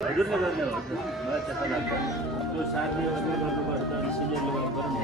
हजुरले गर्ने हो मलाई त्यस्तो लाग्छ त्यो साथी हजुर गर्नुपर्छ अनि सिनियरले गर्नुपर्छ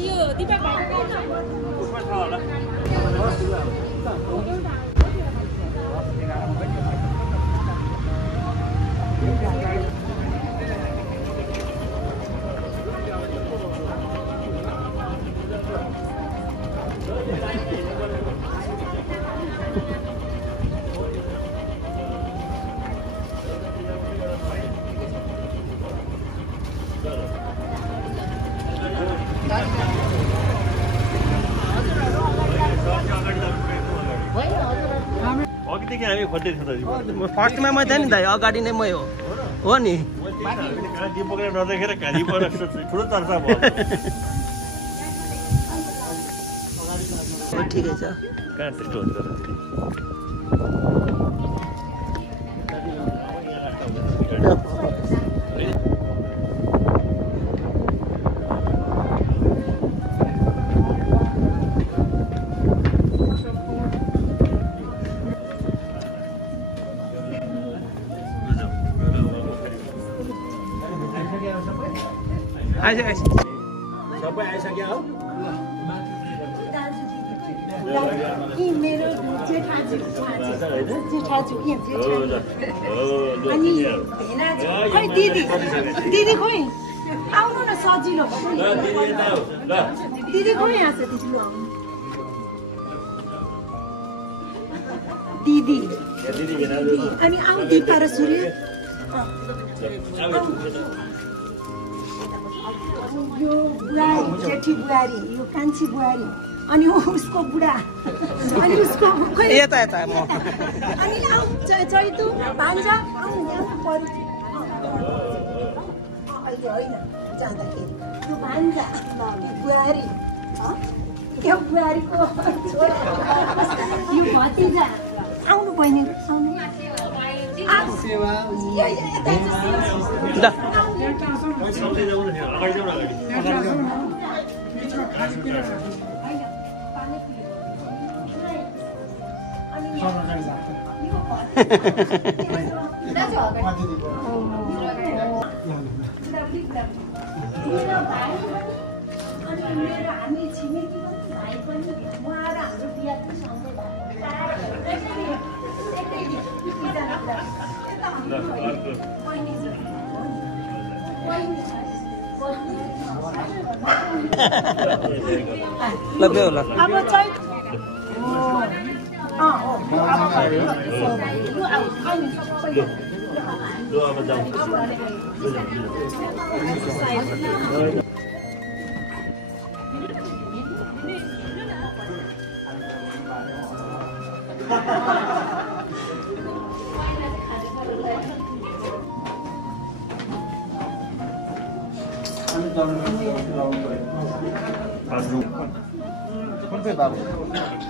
यो दिपक फर्स्टमा मै थिएँ नि दाइ अगाडि नै मै हो नि नदेखेर घाँटी पर ठुलो चर्चा भयो ठिकै छ कहाँ त्यस्तो हुन्छ सबै आइसक्यो हो मेरो जेठाजु अनि खै दिदी खोइ आउनु न सजिलो दिदी खोइ यहाँ छ दिदी अनि आऊ दिपा र सूर्य यो बुहारी जेठी बुहारी यो कान्छी बुहारी अनि उसको बुढा अनि उसको यता म अनि आऊ चैतु भान्जा आऊ यहाँ पर्यो अहिले होइन जाँदाखेरि त्यो भान्जा बुहारी यो बुहारीको छोरा यो भतिजा आउनु बहिनी हामी छिमेकी भाइ पनि उहाँ र हाम्रो बिहा पनि सँगै अब चाहिँ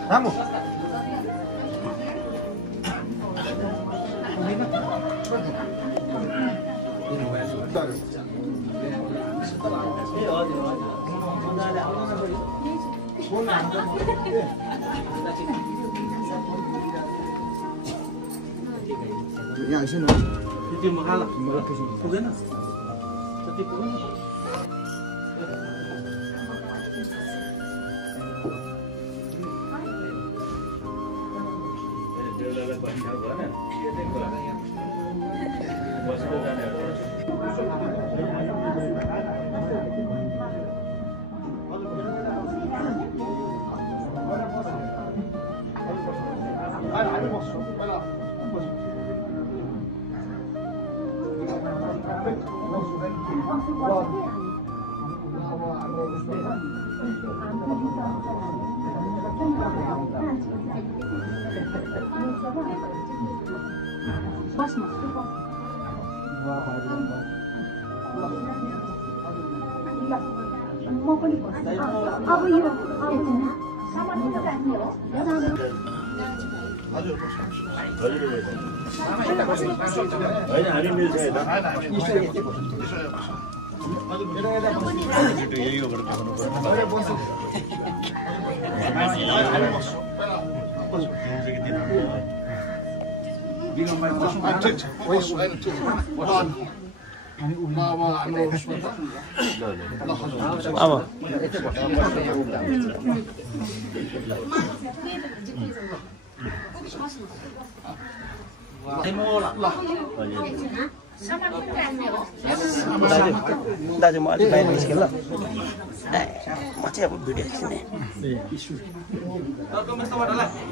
Vamos. यहाँ एकछिन त्यो मखाला पुगेन त्यति पुगेन अब यो होइन हामी मिल्छ दाजु म अलिक बाहिर निस्केँ ल म चाहिँ अब भिडियो खिच्ने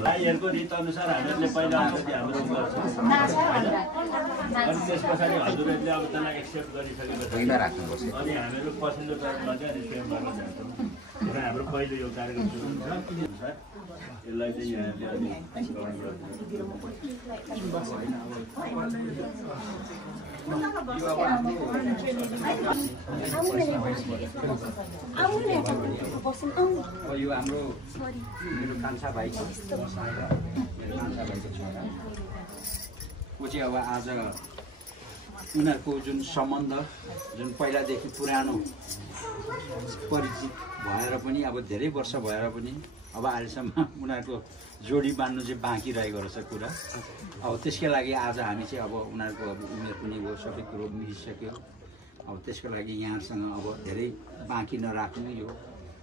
भाइहरूको रीत अनुसार हामीहरूले पहिला अलिकति हाम्रो गर्छौँ अनि त्यस पछाडि हजुरहरूले अब त्यसलाई एक्सेप्ट गरिसकेपछि अनि हामीहरू पछिल्लो चरणमा चाहिँ अनि स्वयं गर्न जान्छौँ र हाम्रो पहिलो यो कार्यक्रम सुरु हुन्छ यसलाई चाहिँ यहाँले अलि ग्रहण यो हाम्रो मेरो कान्छा भाइ छ मेरो कान्छा भाइको छोरा को चाहिँ अब आज उनीहरूको जुन सम्बन्ध जुन पहिलादेखि पुरानो परिचित भएर पनि अब धेरै वर्ष भएर पनि अब अहिलेसम्म उनीहरूको जोडी बाँध्नु चाहिँ बाँकी रहेको रहेछ कुरा अब त्यसकै लागि आज हामी चाहिँ अब उनीहरूको अब उमेर पनि भयो सबै कुरो मिलिसक्यो अब त्यसको लागि यहाँसँग अब धेरै बाँकी नराख्नु यो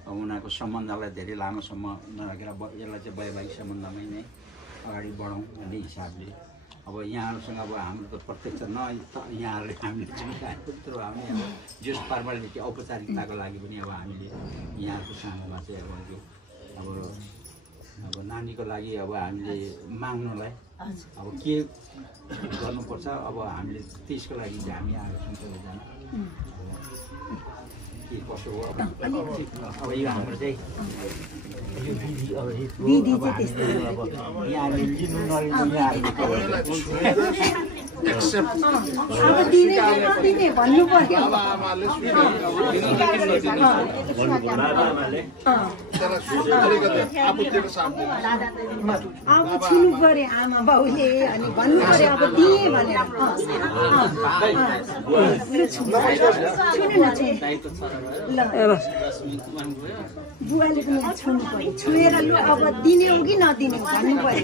अब उनीहरूको सम्बन्धलाई धेरै लामोसम्म नराखेर यसलाई चाहिँ वैवाहिक सम्बन्धमै नै अगाडि बढाउँ भन्ने हिसाबले अब यहाँहरूसँग अब हाम्रो त प्रत्यक्ष न यहाँहरूले हामीले चुनिरहेको तर हामी अब जस फर्मालिटी औपचारिकताको लागि पनि अब हामीले यहाँको सानोमा चाहिँ अब यो अब नानीको लागि अब हामीले माग्नलाई अब के गर्नुपर्छ अब हामीले त्यसको लागि चाहिँ हामी आएको छौँ सबैजना के कसो हो अब यो हाम्रो चाहिँ यो विधि अब यहाँले लिनु नलिनु दिने भन्नु पर्यो अब छुनु पर्यो आमा बाउले अनि भन्नु पर्यो अब दिए भनेर बुवाले पनि छुनु पर्यो छुएर लु अब दिने हो कि नदिने भन्नु पर्यो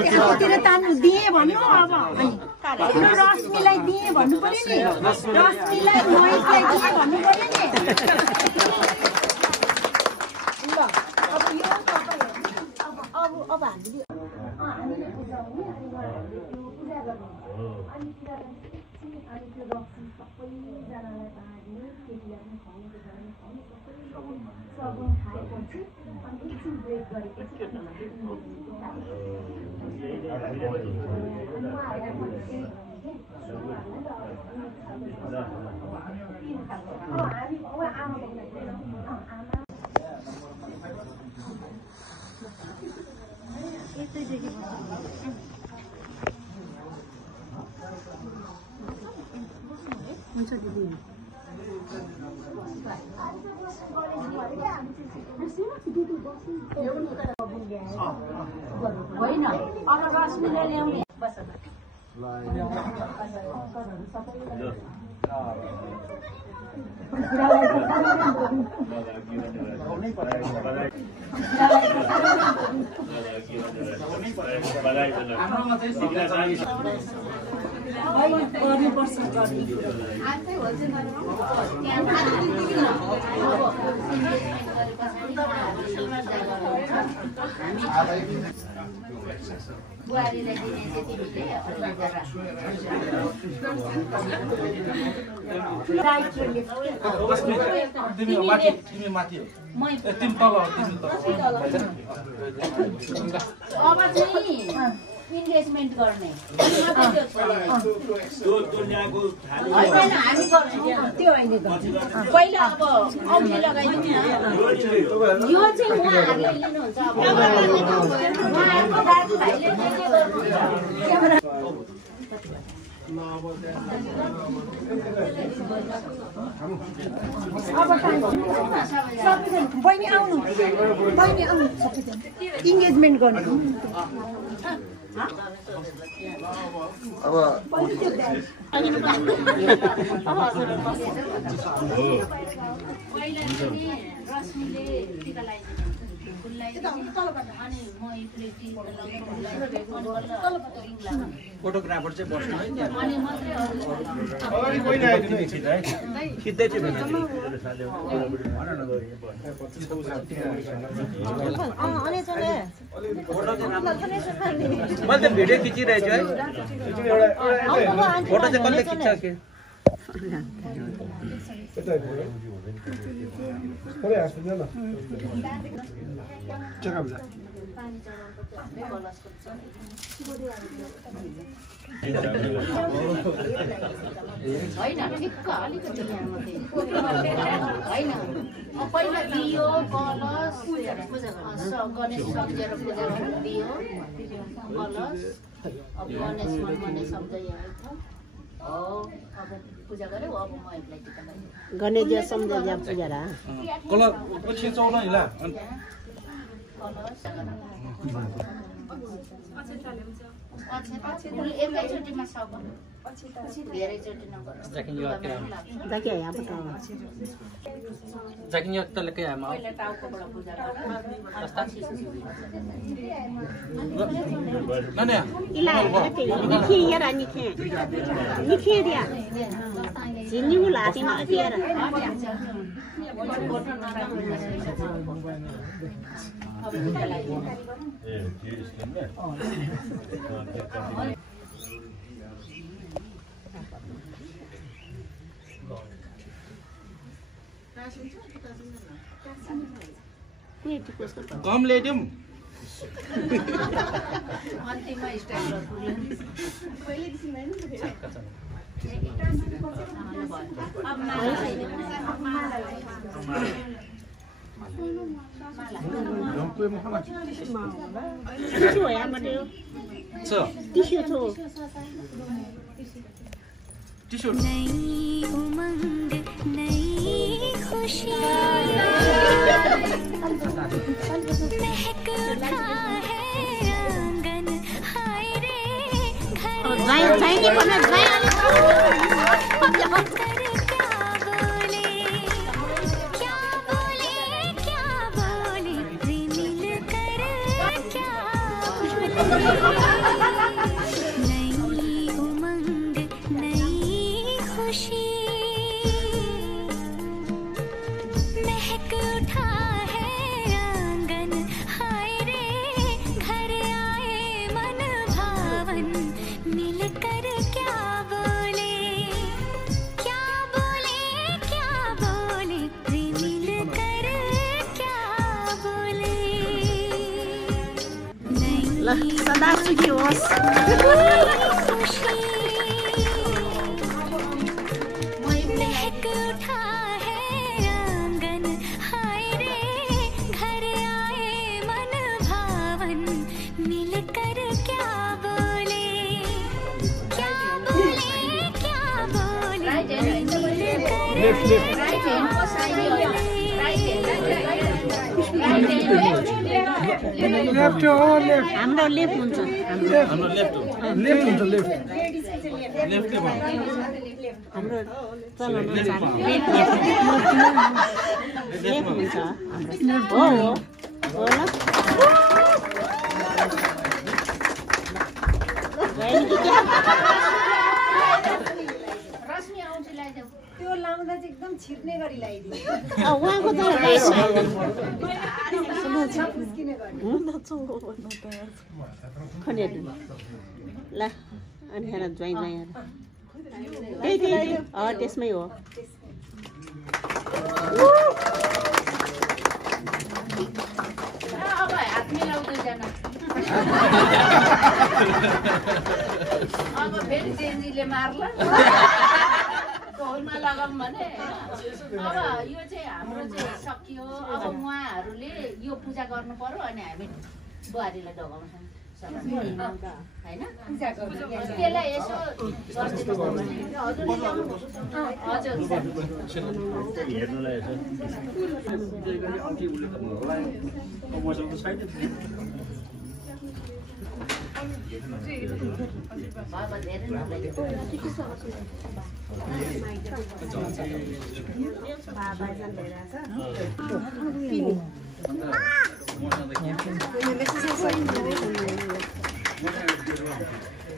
आफूतिर तान्नु दिए भन्नु अब रश्मिलाई दिए भन्नु पर्यो नि रश्मिलाई महेशलाई दिए भन्नु पर्यो नि अब यो अब हामीले बुझाउने पूजा गर्नु अनि पूजा गरेपछि अनि त्यो रक्सी सबैजनालाई बाँड्ने केटीलाई पनि खुवाउने सगुन खाएपछि अनि एकछिन ब्रेक गरेपछि हुन्छ दिदी होइन अब रश्मिले ल्याउने गर्नुपर्छ बुहारीलाई दिने चाहिँ तिमी माथि हो तिमी तल अब चाहिँ इन्भेस्टमेन्ट गर्ने हामी गर्छौँ त्यो अहिले पहिला अब औँठी लगाइदिनु यो चाहिँ उहाँहरूले लिनुहुन्छ अब उहाँहरूको दाजुभाइले चाहिँ के गर्नुहुन्छ बहिनी आउनु इन्गेजमेन्ट गर्नु अब फोटोग्राफर चाहिँ बस्नु है त्यहाँ खिच्दै थियो मैले त भिडियो खिचिरहेको छु है फोटो चाहिँ कसले खिच्छ के होइन ठिक्क अलिकति यहाँ मात्रै होइन पहिला दियो कलश गणेश सम्झेर पूजा गरेर दियो कलश अब गणेश मनमने सम्झै आएको हो अब पूजा गर्यो अब म एकलाई टिका लगाएँ गणेश जी सम्झे जा पूजा रा कलर पछि चौला हिला एकैचोटिमा सक्नु धेरैचोटि नगर्नु जाके यहाँ पर जाकिङ यो तले के आमा पहिला टाउकोबाट पूजा गर्नु नानी इला निखे यार निखे दिया जिन्नी बुलाती ना यार फोटो नराम्रो अब पूजा लाग्यो कम ल्याइदिउँ अन्तिममा स्टाइल टिश्यू है मते छ टिश्यू थो टिस्यु नई उमंग नई खुशी महक उठा है आंगन हाय रे घर जाए नहीं पना जाए सदा सुखी होस् महक उठा है आंगन हाय रे घर आए मन भावन मिलकर क्या बोले क्या बोले क्या बोले हाम्रो लेफ्ट हुन्छ हाम्रो लेफ्ट हो लेफ्ट हुन्छ लेफ्ट लेफ्ट हाम्रो चलन अनुसार लेफ्ट हुन्छ हो हो ल रश्मि आउँछु ल्याइदेऊ त्यो लाउँदा चाहिँ एकदम छिर्ने गरी ल्याइदिनु उहाँको त ल अनि हेर ज्वाइँ ज्वाइँ त्यही त्यसमै हो अब हात मिलाउ दुईजना अब फेरि चेन्जीले मार्ला ढोलमा लगाऊँ भने अब यो चाहिँ हाम्रो चाहिँ सकियो अब उहाँहरूले यो पूजा गर्नु पर्यो अनि हामी बुहारीलाई ढोगाउँछौँ हैन त्यसलाई यसो हजुर हेर्नुलाई यसो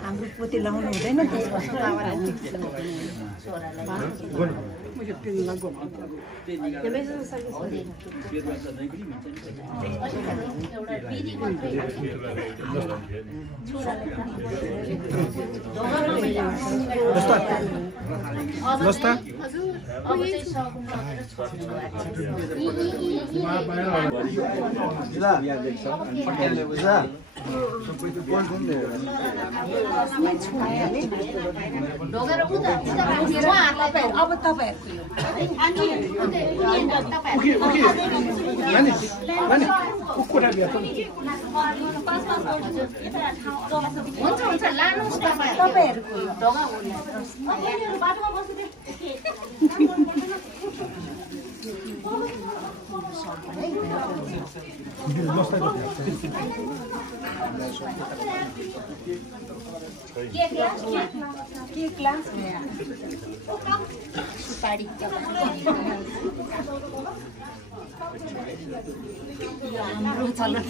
हाम्रो पोते लाउनु हुँदैन अब हुन्छ लानुहोस् तपाईहरुको ढोका बाटोमा बस्नु दे के क्लास सुपारी हाम्रो चल्छ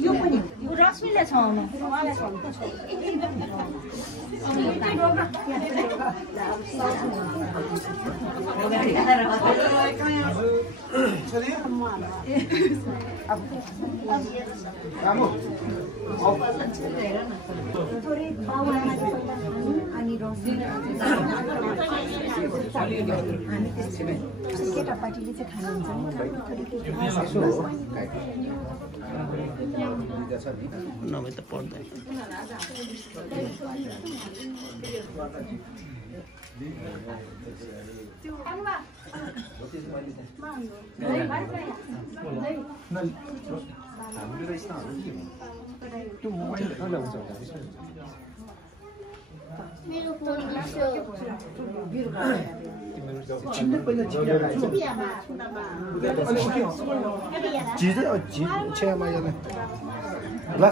यो पनि रश्मिले छ अनि केटापाटीले चाहिँ खानुहुन्छ नभए त पर्दैन मेरो फोन ग्लास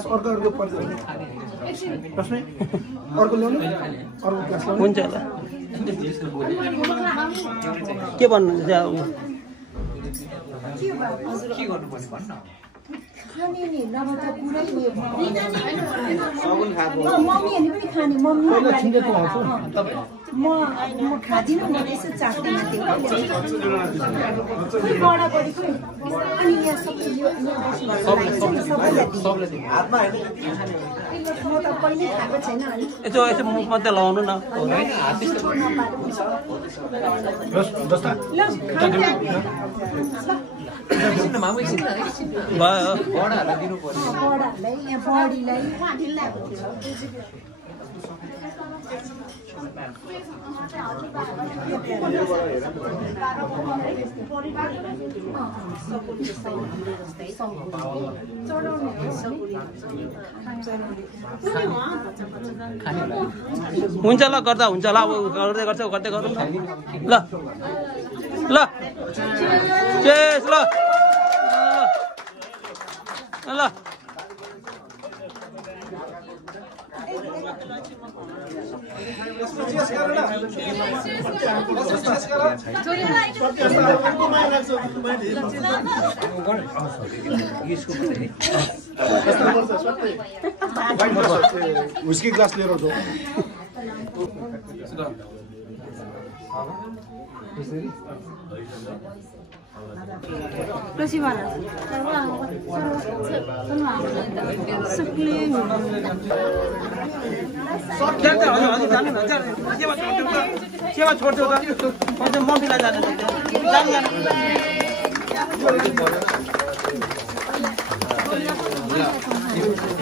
अर्को पर्छ अर्को ल्याउनु अर्को ग्लास हुन्छ होला के भन्नुहुन्छ खाने नि नभए त पुरै उयो मम्मीहरूले पनि खाने मम्मी म खाँदिनँ म यसो चाख्दिनँ त्यो बडाबडीको अनि यहाँ सबै म त कहिले खाएको छैन अनि यसो यसो मुखमा त लगाउनु न भयो बडाहरूलाई यहाँ बडीलाई हुन्छ ल गर्दा हुन्छ ल अब गर्दै गर्छ गर्दै गरौँ ल ल चेस ल ल उसकी ग्लास लिएर जाऊ Kasih mana? Sekeliling. सेवा छोड्छौ त म बिला जानु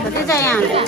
कति चाहियो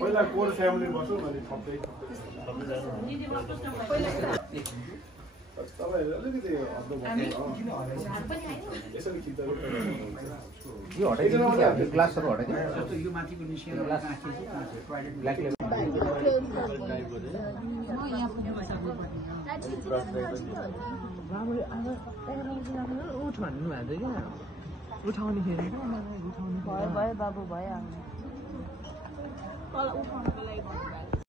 पहिला कोर फ्यामिली बस्यो अनि थप्दै तपाईहरु अलिकति अब्लो यसरी खिच्दा यो हटाइदिनु कि ग्लासहरु हटाइदिनु यो माथिको निस्केर राखेको टोयलेट ब्ल्याक लेभल उठाउनु भएको क्या उठाउने फेरि भयो बाबु भयो